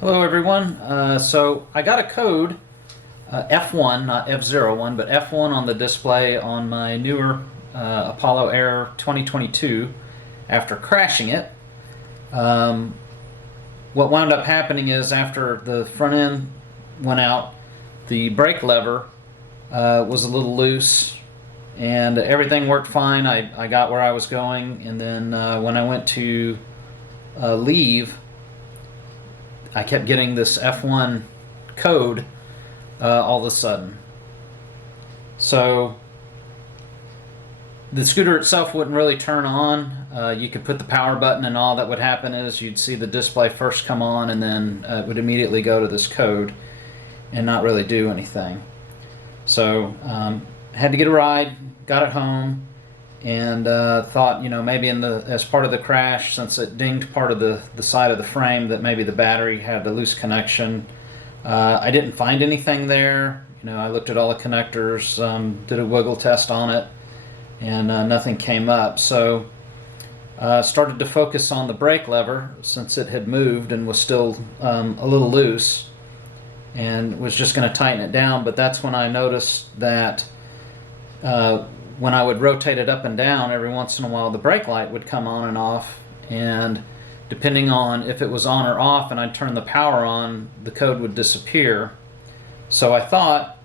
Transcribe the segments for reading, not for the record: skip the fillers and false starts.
Hello everyone. So I got a code, F1, not F01, but F1 on the display on my newer Apollo Air 2022 after crashing it. What wound up happening is after the front end went out, the brake lever was a little loose and everything worked fine. I got where I was going, and then when I went to leave, I kept getting this F1 code all of a sudden. So the scooter itself wouldn't really turn on. You could put the power button, and all that would happen is you'd see the display first come on, and then it would immediately go to this code and not really do anything. So had to get a ride, got it home, and thought, maybe as part of the crash, since it dinged part of the side of the frame, that maybe the battery had a loose connection. I didn't find anything there. I looked at all the connectors, did a wiggle test on it, and nothing came up. So started to focus on the brake lever, since it had moved and was still a little loose, and was just going to tighten it down. But that's when I noticed that when I would rotate it up and down, every once in a while the brake light would come on and off, and depending on if it was on or off and I'd turn the power on, the code would disappear. So I thought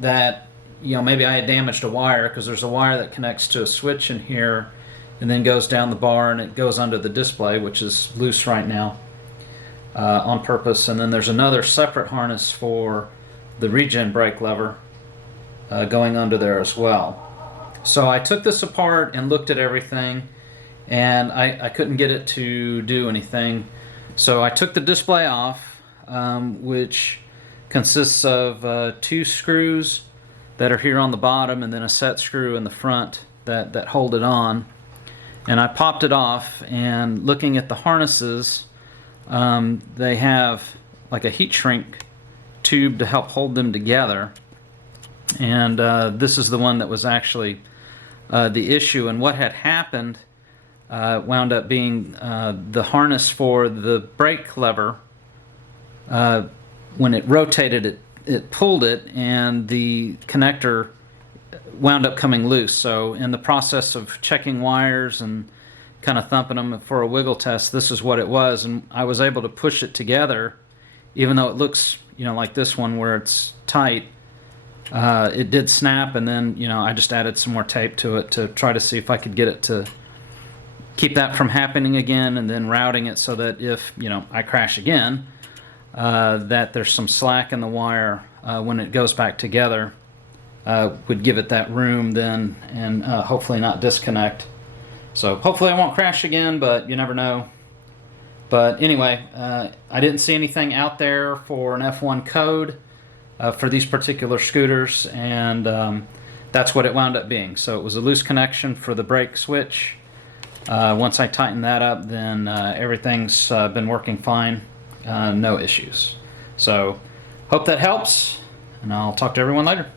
that maybe I had damaged a wire, because there's a wire that connects to a switch in here and then goes down the bar and it goes under the display, which is loose right now on purpose. And then there's another separate harness for the regen brake lever going under there as well. So I took this apart and looked at everything, and I couldn't get it to do anything. So I took the display off, which consists of 2 screws that are here on the bottom, and then a set screw in the front that hold it on. And I popped it off, and looking at the harnesses, they have like a heat shrink tube to help hold them together. And this is the one that was actually the issue. And what had happened wound up being the harness for the brake lever. When it rotated, it pulled it, and the connector wound up coming loose. So in the process of checking wires and kind of thumping them for a wiggle test, this is what it was. And I was able to push it together, even though it looks like this one where it's tight. It did snap, and then I just added some more tape to it to try to see if I could get it to keep that from happening again, and then routing it so that if I crash again, that there's some slack in the wire when it goes back together, would give it that room then, and hopefully not disconnect. So hopefully I won't crash again, but you never know. But anyway, I didn't see anything out there for an F1 code for these particular scooters, and that's what it wound up being. So it was a loose connection for the brake switch. Once I tightened that up, then everything's been working fine, no issues. So hope that helps, and I'll talk to everyone later.